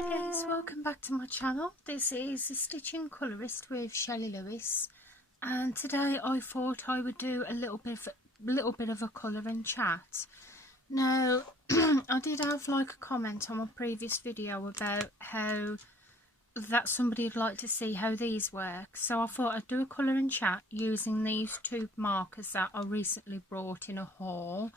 Hi guys, welcome back to my channel. This is the Stitching Colourist with Shelley Lewis, and today I thought I would do a little bit of a colouring chat. Now I did have like a comment on my previous video about how that somebody would like to see how these work, so I thought I'd do a colouring chat using these two markers that I recently brought in a haul.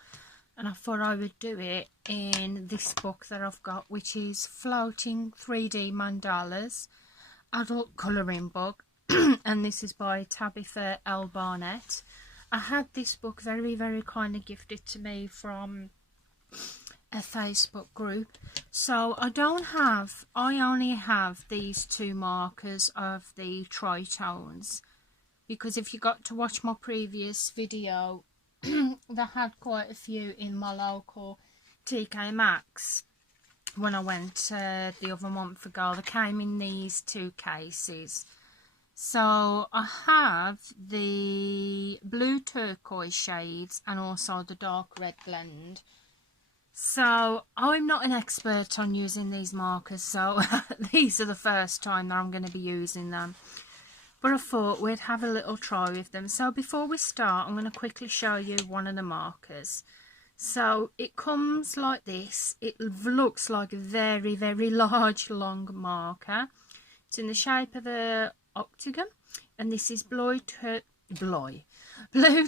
And I thought I would do it in this book that I've got, which is Floating 3D Mandalas, adult colouring book. And this is by Tabitha Barnett. I had this book very kindly gifted to me from a Facebook group. So I only have these two markers of the tritones, because if you got to watch my previous video, they had quite a few in my local TK Maxx when I went the other month ago. They came in these two cases. So I have the blue turquoise shades and also the dark red blend. So I'm not an expert on using these markers, so these are the first time that I'm going to be using them. But I thought we'd have a little try with them. So before we start, I'm going to quickly show you one of the markers. So it comes like this. It looks like a very large long marker. It's in the shape of the octagon, and this is blue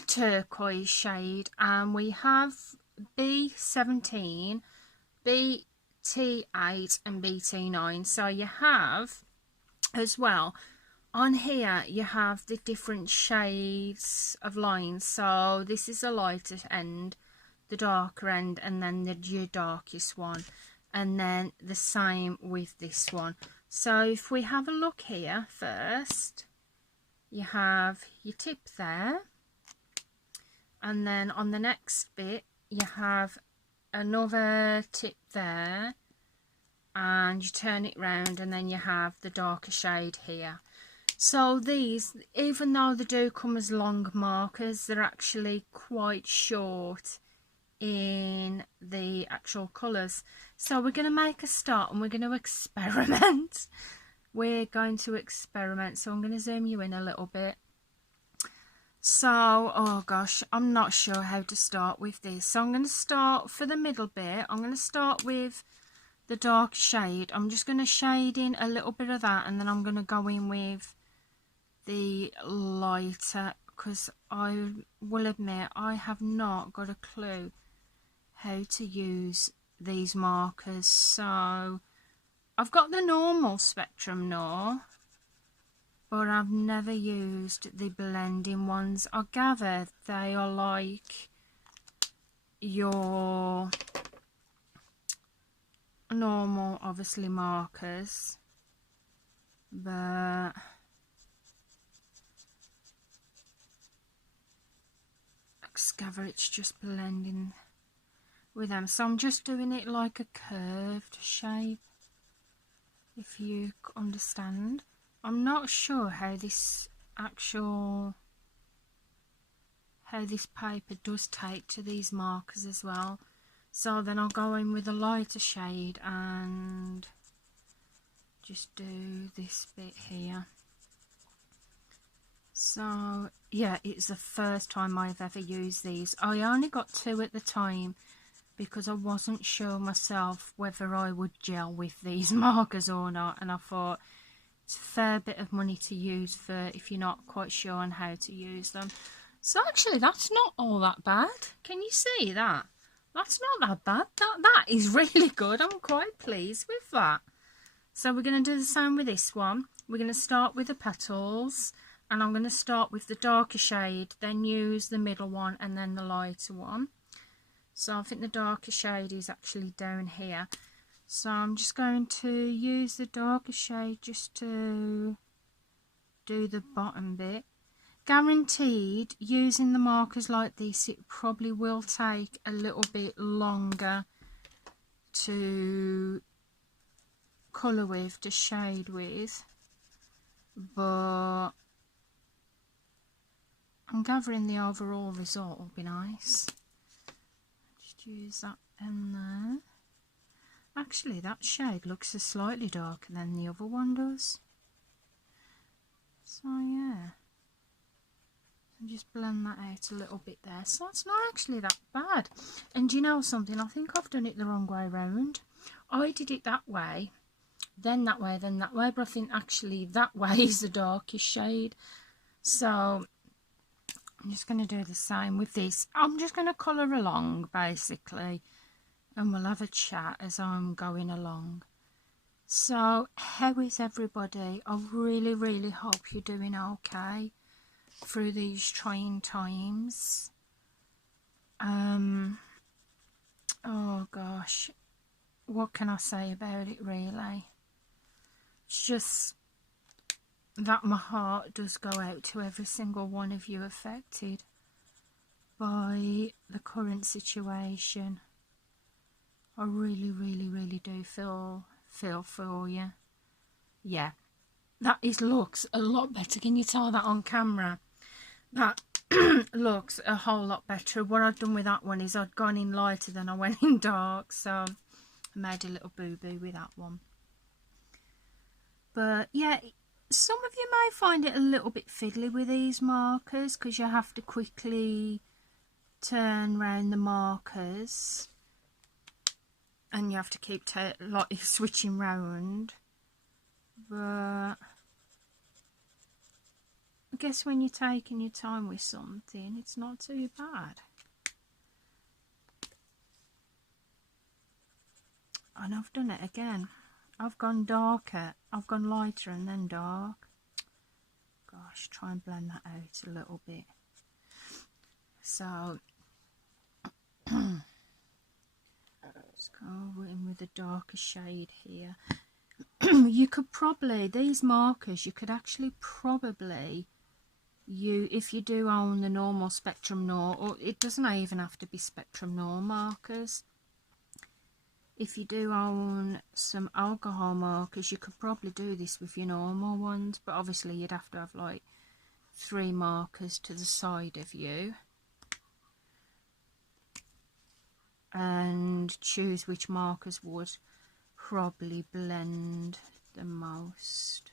turquoise shade, and we have B17, BT8 and BT9. So you have as well on here, you have the different shades of lines. So this is the lighter end, the darker end, and then your darkest one, and then the same with this one. So if we have a look here first, you have your tip there, and then on the next bit you have another tip there, and you turn it round, and then you have the darker shade here. So these, even though they do come as long markers, they're actually quite short in the actual colours. So we're going to make a start and we're going to experiment. So I'm going to zoom you in a little bit. So, oh gosh, I'm not sure how to start with this. So I'm going to start for the middle bit. I'm going to start with the dark shade. I'm just going to shade in a little bit of that, and then I'm going to go in with the lighter, because I will admit I have not got a clue how to use these markers. So I've got the normal spectrum now, but I've never used the blending ones. I gather they are like your normal, obviously, markers, but gather it's just blending with them. So I'm just doing it like a curved shape, if you understand. I'm not sure how this paper does take to these markers as well. So then I'll go in with a lighter shade and just do this bit here. So yeah, it's the first time I've ever used these. I only got two at the time because I wasn't sure myself whether I would gel with these markers or not, and I thought it's a fair bit of money to use for if you're not quite sure on how to use them. So actually that's not all that bad. Can you see that? That's not that bad. That is really good. I'm quite pleased with that. So we're going to do the same with this one. We're going to start with the petals, and I'm going to start with the darker shade, then use the middle one, and then the lighter one. So I think the darker shade is actually down here. So I'm just going to use the darker shade just to do the bottom bit. Guaranteed, using the markers like this, it probably will take a little bit longer to colour with, to shade with, but I'm gathering the overall result will be nice. Just use that in there. Actually, that shade looks slightly darker than the other one does. So yeah, and just blend that out a little bit there. So it's not actually that bad. And you know something? I think I've done it the wrong way round. I did it that way, then that way, then that way, but I think actually that way is the darkest shade. So I'm just going to do the same with this. I'm just going to colour along basically, and we'll have a chat as I'm going along. So how is everybody? I really hope you're doing okay through these trying times. Oh gosh, what can I say about it really? It's just that my heart does go out to every single one of you affected by the current situation. I really do feel for you. Yeah, that looks a lot better. Can you tell that on camera? That looks a whole lot better. What I've done with that one is I'd gone in lighter than I went in dark, so I made a little boo-boo with that one. But yeah, some of you may find it a little bit fiddly with these markers because you have to quickly turn round the markers and you have to keep like switching round. But I guess when you're taking your time with something, it's not too bad. And I've done it again. I've gone darker, I've gone lighter and then dark. Gosh, try and blend that out a little bit. So just go in with a darker shade here. You could probably, these markers, you could actually probably, if you do own the normal Spectrum Noir, or it doesn't even have to be Spectrum Noir markers. If you do own some alcohol markers, you could probably do this with your normal ones, but obviously you'd have to have like 3 markers to the side of you. And choose which markers would probably blend the most.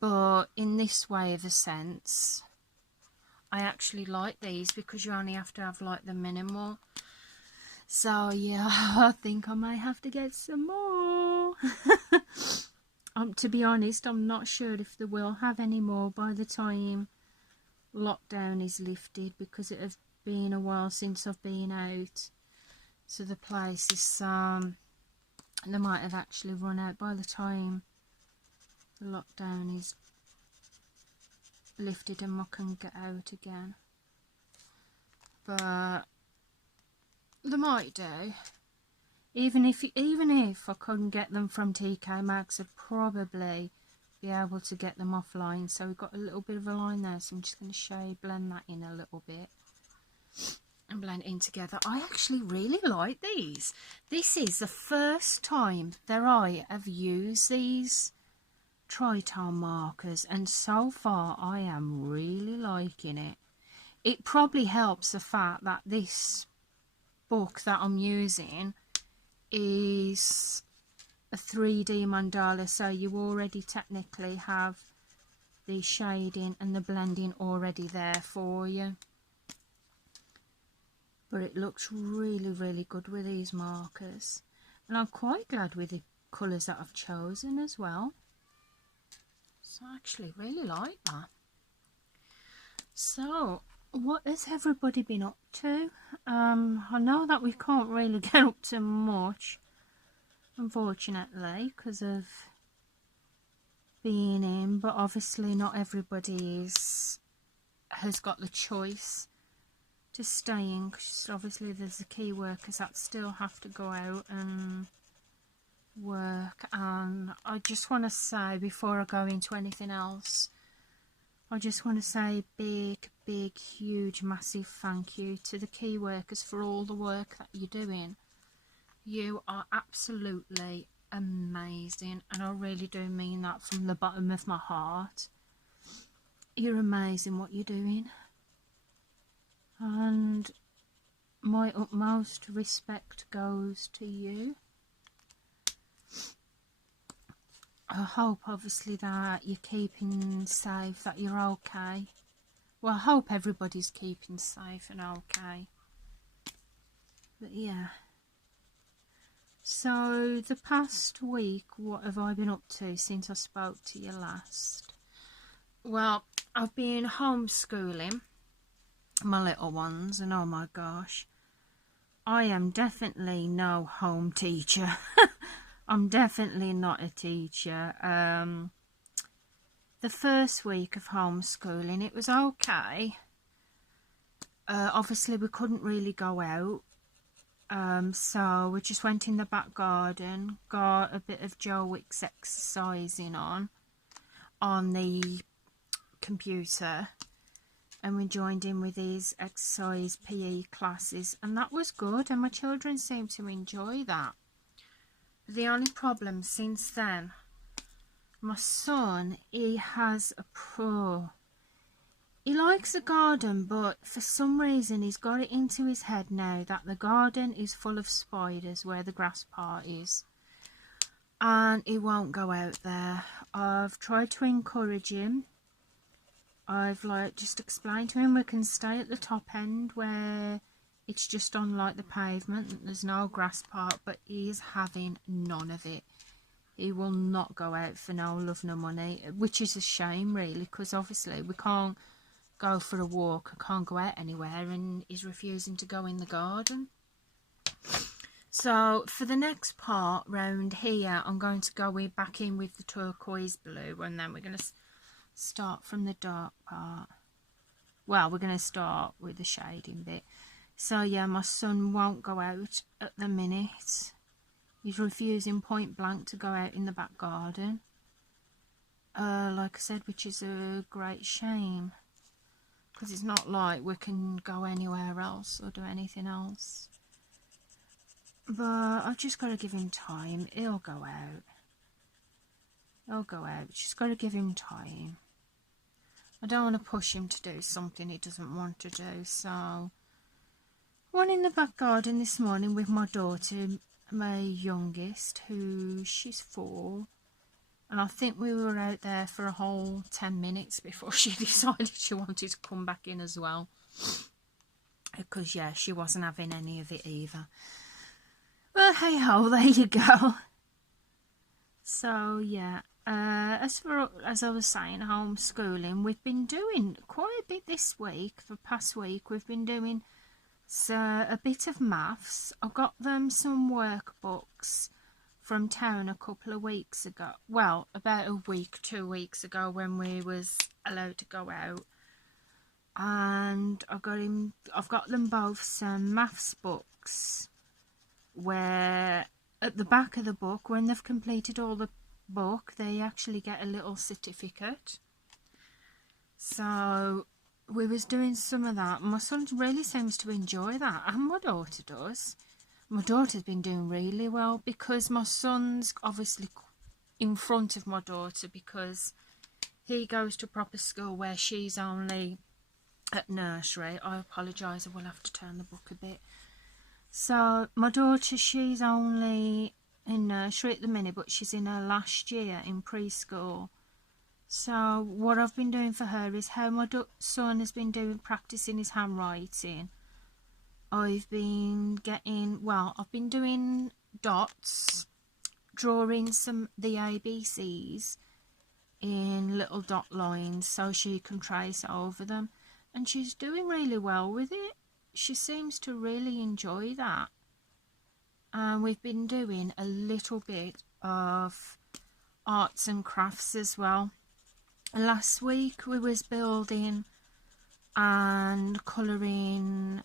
But in this way of a sense, I actually like these because you only have to have like the minimal. So yeah, I think I may have to get some more. To be honest, I'm not sure if they will have any more by the time lockdown is lifted, because it has been a while since I've been out. So the place is, they might have actually run out by the time the lockdown is lifted and I can get out again. But they might do. Even if I couldn't get them from TK Maxx, I'd probably be able to get them offline. So we've got a little bit of a line there, so I'm just going to blend that in a little bit and blend it in together. I actually really like these. This is the first time that I have used these tritone markers, and so far I am really liking it. It probably helps the fact that this book that I'm using is a 3D mandala, so you already technically have the shading and the blending already there for you. But it looks really good with these markers, and I'm quite glad with the colours that I've chosen as well. So I actually really like that. So what has everybody been up to? I know that we can't really get up to much, unfortunately, because of being in, but obviously not everybody has got the choice to stay in, because obviously there's the key workers that still have to go out and work. And I just want to say, before I go into anything else, I just want to say a big huge massive thank you to the key workers for all the work that you're doing. You are absolutely amazing, and I really do mean that from the bottom of my heart. You're amazing what you're doing, and my utmost respect goes to you. I hope obviously that you're keeping safe, that you're okay. Well, I hope everybody's keeping safe and okay. But yeah. So the past week, what have I been up to since I spoke to you last? Well, I've been homeschooling my little ones, and oh my gosh, I am definitely no home teacher. I'm definitely not a teacher. The first week of homeschooling, it was okay. Obviously we couldn't really go out, so we just went in the back garden, got a bit of Joe Wicks exercising on the computer, and we joined in with his exercise PE classes, and that was good, and my children seemed to enjoy that. The only problem since then, my son, he likes a garden, but for some reason he's got it into his head now that the garden is full of spiders where the grass part is, and he won't go out there. I've tried to encourage him. I've just explained to him we can stay at the top end where it's just on like the pavement and there's no grass part, but he's having none of it. He will not go out for no love no money, which is a shame really, because obviously we can't go for a walk, I can't go out anywhere, and he's refusing to go in the garden. So for the next part round here, I'm going to go back in with the turquoise blue, and then we're going to start from the dark part. Well, we're going to start with the shading bit. So yeah, my son won't go out at the minute. He's refusing point blank to go out in the back garden. Like I said, which is a great shame, because it's not like we can go anywhere else or do anything else. But I've just got to give him time. He'll go out. He'll go out. Just got to give him time. I don't want to push him to do something he doesn't want to do. So, one in the back garden this morning with my daughter, my youngest, she's 4. And I think we were out there for a whole 10 minutes before she decided she wanted to come back in as well. Because, yeah, she wasn't having any of it either. Well, hey ho, there you go. So, yeah. As I was saying, homeschooling, we've been doing quite a bit this week. The past week we've been doing a bit of maths. I got them some workbooks from town a couple of weeks ago. Well, about a week, 2 weeks ago, when we was allowed to go out. And I've got them both some maths books, where at the back of the book, when they've completed all the book, they actually get a little certificate. So we was doing some of that. My son really seems to enjoy that, and my daughter does. My daughter's been doing really well, because my son's obviously in front of my daughter, because he goes to proper school where she's only at nursery. I apologise, I will have to turn the book a bit. So my daughter, she's only in nursery at the minute, but she's in her last year in preschool. So what I've been doing for her is how my son has been practicing his handwriting. I've been doing dots, drawing the ABCs in little dot lines so she can trace over them, and she's doing really well with it. She seems to really enjoy that. And we've been doing a little bit of arts and crafts as well. Last week we was building and colouring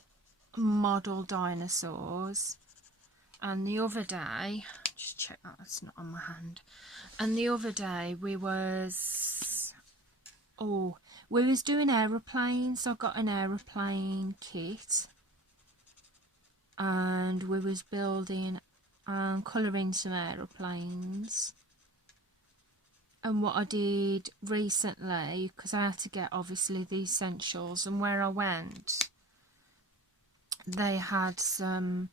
model dinosaurs, and the other day, just check that that's not on my hand, and the other day we was doing aeroplanes. I got an aeroplane kit, and we was building and colouring some aeroplanes. And what I did recently, because I had to get obviously the essentials, and where I went, they had some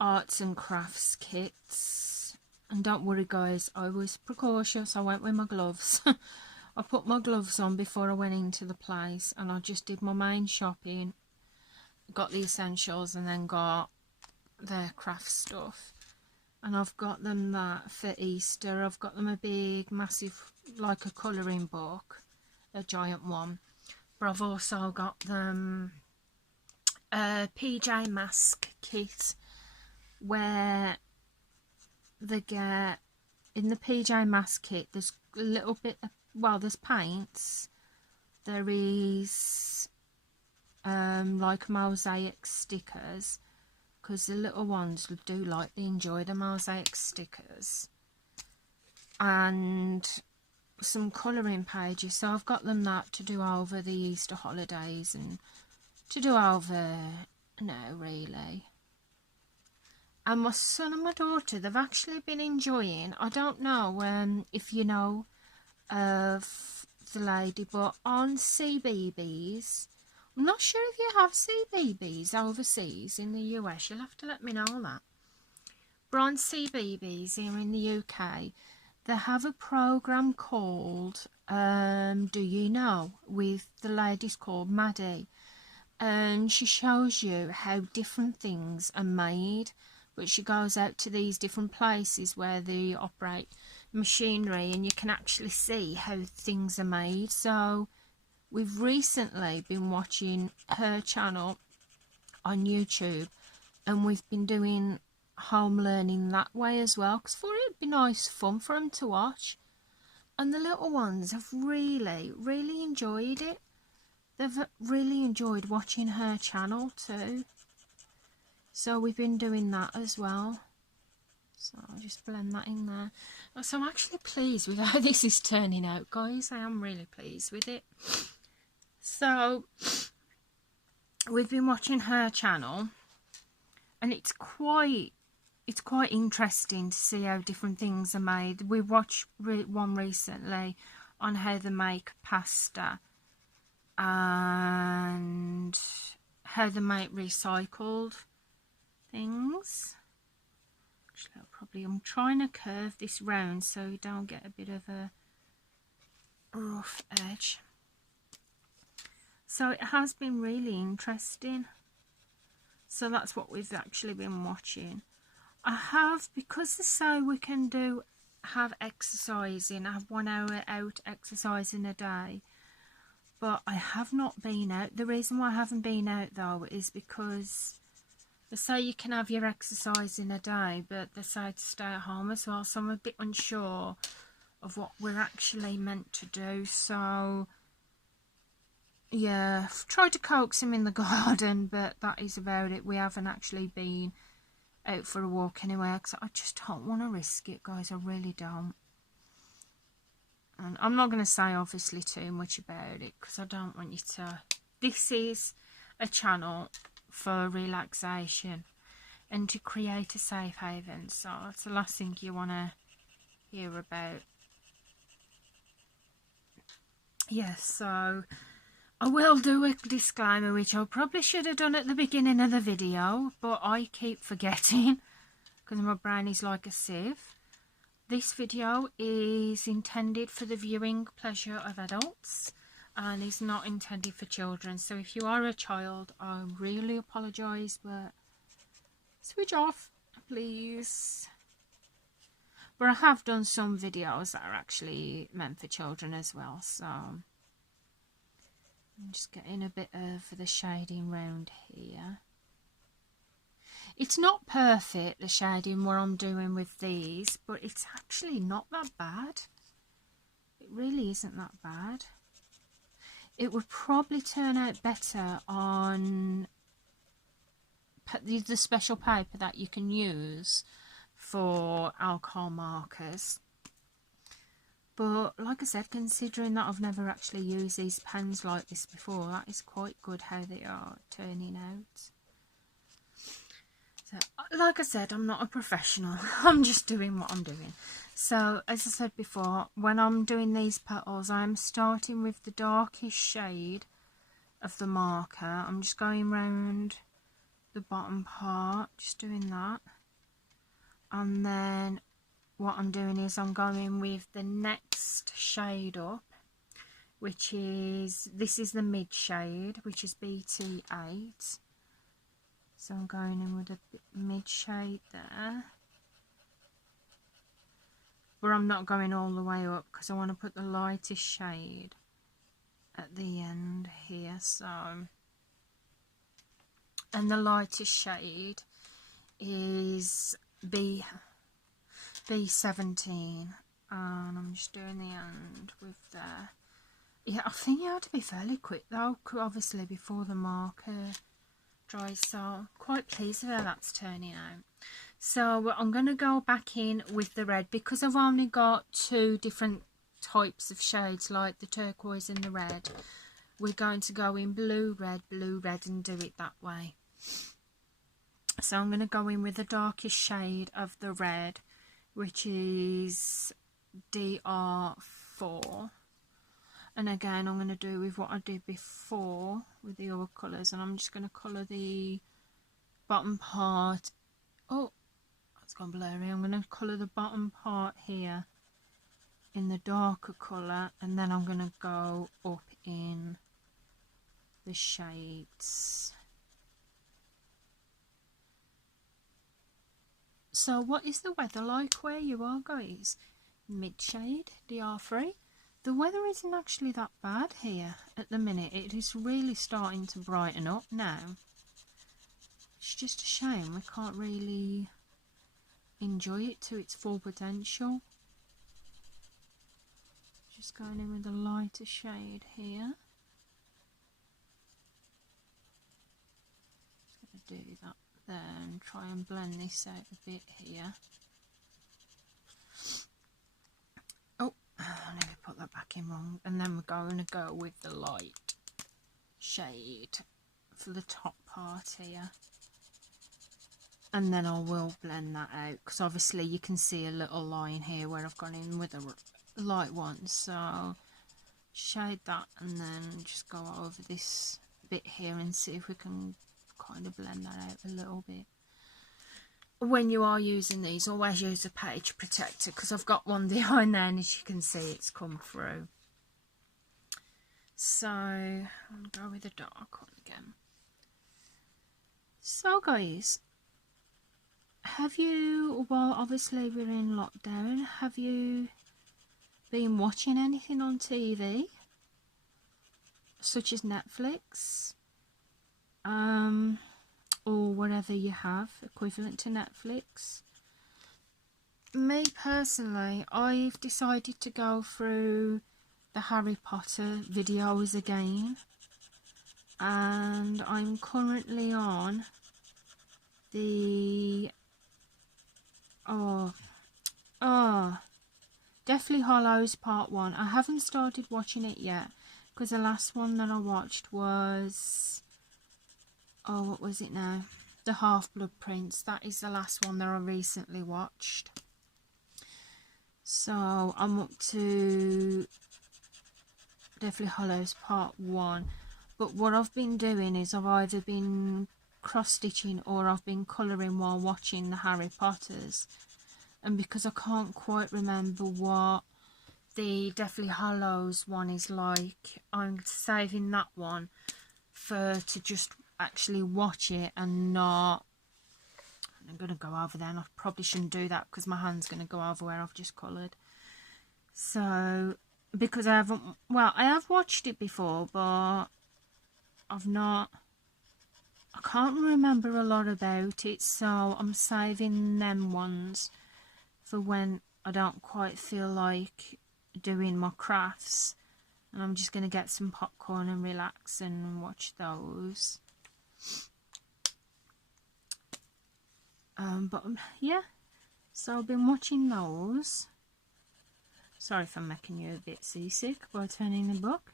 arts and crafts kits, And don't worry guys, I was precautious, I went with my gloves. I put my gloves on before I went into the place, and I just did my main shopping, got the essentials, and then got the craft stuff. And I've got them that for Easter. I've got them a big massive, like a colouring book, a giant one, but I've also got them a PJ mask kit, where they get, in the PJ mask kit there's a little bit of, well, there's paints, there is like mosaic stickers, because the little ones do like, they enjoy the mosaic stickers, and some colouring pages. So I've got them that to do over the Easter holidays and to do over now really. And my son and my daughter, they've actually been enjoying, I don't know if you know of the lady, but on CBeebies, I'm not sure if you have CBeebies overseas in the US, you'll have to let me know that. But on CBeebies here in the UK, they have a programme called Do You Know, with the lady's called Maddie, and she shows you how different things are made, but she goes out to these different places where they operate machinery, and you can actually see how things are made. So we've recently been watching her channel on YouTube, and we've been doing home learning that way as well, because thought it'd be nice fun for them to watch, and the little ones have really enjoyed it. They've really enjoyed watching her channel too, so we've been doing that as well. So I'll just blend that in there. So I'm actually pleased with how this is turning out, guys. I am really pleased with it. So we've been watching her channel, and it's quite interesting to see how different things are made. We watched one recently on how they make pasta and how they make recycled things. Actually, I'm trying to curve this round so you don't get a bit of a rough edge. So it has been really interesting. So that's what we've actually been watching. I have, because they say we can have exercising, I have 1 hour out exercising a day, but I have not been out. The reason why I haven't been out though is because they say you can have your exercise in a day, but they say to stay at home as well, so I'm a bit unsure of what we're actually meant to do. So yeah, I've tried to coax him in the garden, but that is about it. We haven't actually been out for a walk anywhere, because I just don't want to risk it, guys. I really don't. And I'm not going to say obviously too much about it, because I don't want you to. This is a channel for relaxation and to create a safe haven, so it's the last thing you want to hear about. Yes, so I will do a disclaimer, which I probably should have done at the beginning of the video, but I keep forgetting because my brain is like a sieve. This video is intended for the viewing pleasure of adults and is not intended for children. So if you are a child, I really apologise, but switch off, please. But I have done some videos that are actually meant for children as well, so I'm just getting a bit of the shading round here. It's not perfect, the shading what I'm doing with these, but it's actually not that bad. It really isn't that bad. It would probably turn out better on the special paper that you can use for alcohol markers. But like I said, considering that I've never actually used these pens like this before, that is quite good how they are turning out. So, like I said, I'm not a professional. I'm just doing what I'm doing. So, as I said before, when I'm doing these petals, I'm starting with the darkest shade of the marker. I'm just going round the bottom part, just doing that. And then what I'm doing is I'm going with the next shade up, which is, this is the mid shade, which is BT8. So I'm going in with a mid shade there. But I'm not going all the way up because I want to put the lightest shade at the end here. So, and the lightest shade is B17, and I'm just doing the end with there. Yeah, I think you have to be fairly quick though, obviously before the marker dries, so I'm quite pleased with how that's turning out. So I'm going to go back in with the red because I've only got two different types of shades, like the turquoise and the red. We're going to go in blue, red, and do it that way. So I'm going to go in with the darkest shade of the red, which is DR4. And again, I'm going to do with what I did before with the other colours, and I'm just going to colour the bottom part. Oh, it's gone blurry. I'm going to colour the bottom part here in the darker colour, and then I'm going to go up in the shades. So what is the weather like where you are, guys? Mid shade, DR3. The weather isn't actually that bad here at the minute. It is really starting to brighten up now. It's just a shame we can't really enjoy it to its full potential. Just going in with a lighter shade here. Just going to do that there and try and blend this out a bit here. Oh, let me put that back in wrong. And then we're going to go with the light shade for the top part here. And then I will blend that out because obviously you can see a little line here where I've gone in with a light one. So shade that and then just go over this bit here and see if we can kind of blend that out a little bit. When you are using these, always use a page protector because I've got one behind there and as you can see it's come through. So I'll go with the dark one again. So guys, have you, well obviously we're in lockdown, have you been watching anything on TV? Such as Netflix? Or whatever you have equivalent to Netflix. Me personally, I've decided to go through the Harry Potter videos again, and I'm currently on the Deathly Hallows Part 1. I haven't started watching it yet because the last one that I watched was, oh, what was it now? The Half-Blood Prince. That is the last one that I recently watched. So I'm up to Deathly Hallows Part 1. But what I've been doing is I've either been cross-stitching or I've been colouring while watching the Harry Potters. And because I can't quite remember what the Deathly Hallows one is like, I'm saving that one to just actually watch it and not, I'm going to go over there and I probably shouldn't do that because my hand's going to go over where I've just coloured. So because I haven't, well I have watched it before but I've not, I can't remember a lot about it, so I'm saving them ones for when I don't quite feel like doing my crafts, and I'm just going to get some popcorn and relax and watch those. But yeah, so I've been watching those. Sorry if I'm making you a bit seasick by turning the book.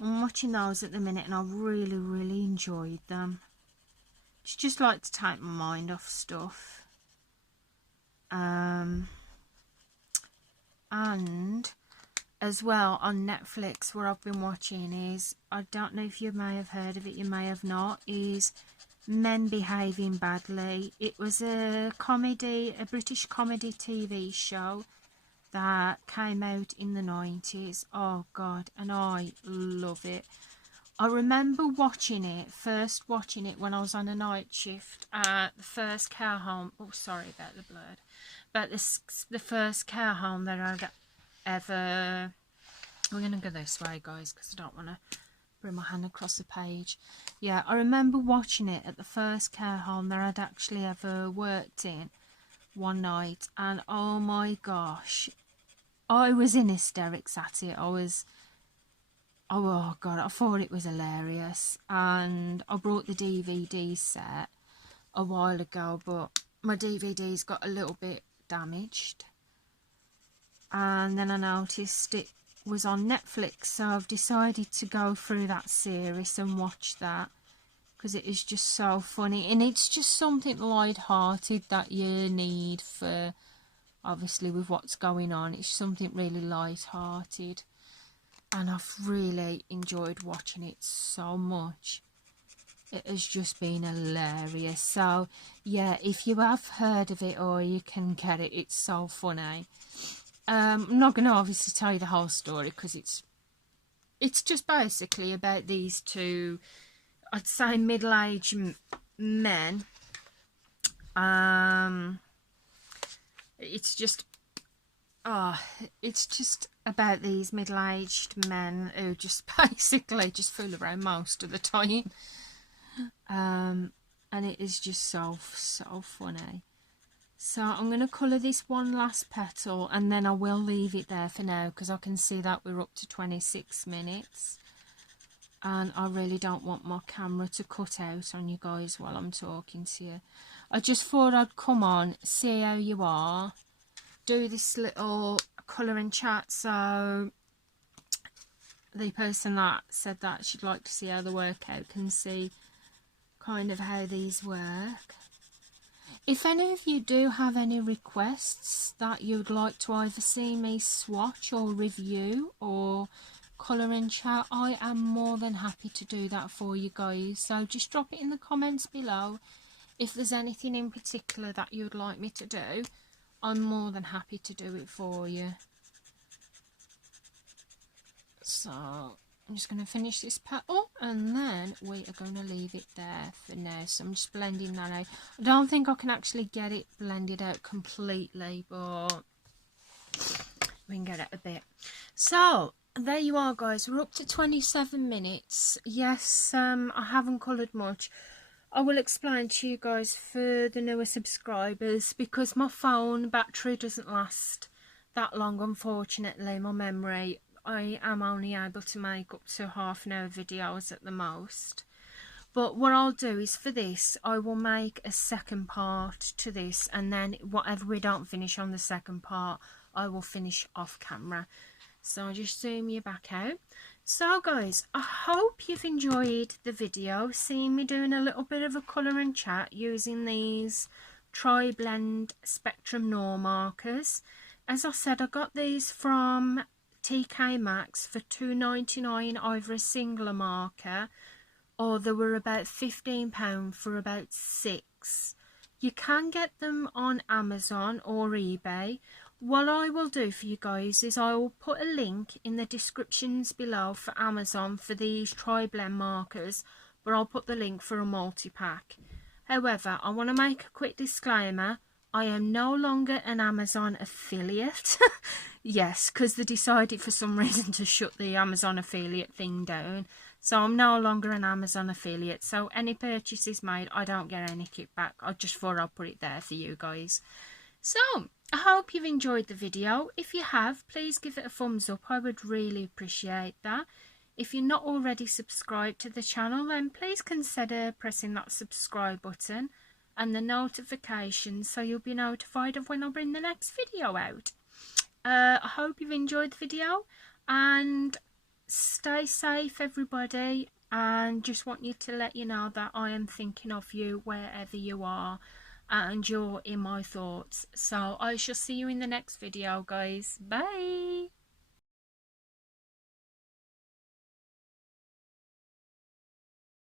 I'm watching those at the minute and I've really enjoyed them. Just like to take my mind off stuff. And as well on Netflix, what I've been watching is, I don't know if you may have heard of it, you may have not, is men behaving badly. It was a comedy, a British comedy TV show that came out in the 90s. Oh God, and I love it. I remember first watching it when I was on a night shift at the first care home. Oh, sorry about the blurred. But the first care home that I'd ever... We're going to go this way, guys, because I don't want to bring my hand across the page. Yeah, I remember watching it at the first care home that I'd actually ever worked in one night. And oh my gosh, I was in hysterics at it. Oh God, I thought it was hilarious. And I brought the DVD set a while ago, but my DVDs got a little bit damaged. And then I noticed it was on Netflix, so I've decided to go through that series and watch that, because it is just so funny, and it's just something light-hearted that you need for, obviously, with what's going on. It's something really light-hearted, and I've really enjoyed watching it so much. It has just been hilarious. So yeah, if you have heard of it or you can get it, it's so funny. I'm not going to obviously tell you the whole story, because it's just basically about these two, I'd say, middle-aged men. It's just about these middle-aged men who just basically just fool around most of the time. And it is just so funny. So I'm going to colour this one last petal, and then I will leave it there for now, because I can see that we're up to 26 minutes. And I really don't want my camera to cut out on you guys while I'm talking to you. I just thought I'd come on, see how you are, do this little colouring chat, so the person that said that she'd like to see how the workout can see kind of how these work. If any of you do have any requests that you'd like to either see me swatch or review or colour in chat, I am more than happy to do that for you guys. So just drop it in the comments below. If there's anything in particular that you'd like me to do, I'm more than happy to do it for you. So I'm just going to finish this petal, and then we are going to leave it there for now. So I'm just blending that out. I don't think I can actually get it blended out completely, but we can get it a bit. So there you are, guys. We're up to 27 minutes. Yes, I haven't coloured much. I will explain to you guys for the newer subscribers, because my phone battery doesn't last that long, unfortunately. My memory, I am only able to make up to half an hour videos at the most. But what I'll do is, for this, I will make a second part to this, and then whatever we don't finish on the second part, I will finish off camera. So I'll just zoom you back out. So guys, I hope you've enjoyed the video, seeing me doing a little bit of a colour and chat using these Tri-Blend Spectrum Noir markers. As I said, I got these from TK Maxx for £2.99, either a singular marker, or they were about £15 for about 6. You can get them on Amazon or eBay. What I will do for you guys is I will put a link in the descriptions below for Amazon for these Tri-Blend markers, but I'll put the link for a multi-pack. However, I want to make a quick disclaimer. I am no longer an Amazon affiliate. Yes, because they decided for some reason to shut the Amazon affiliate thing down. So I'm no longer an Amazon affiliate. So any purchases made, I don't get any kickback. I just thought I'd put it there for you guys. So I hope you've enjoyed the video. If you have, please give it a thumbs up. I would really appreciate that. If you're not already subscribed to the channel, then please consider pressing that subscribe button and the notifications, so you'll be notified of when I bring the next video out. I hope you've enjoyed the video, and stay safe, everybody, and just want you to let you know that I am thinking of you wherever you are, and you're in my thoughts. So I shall see you in the next video, guys. Bye.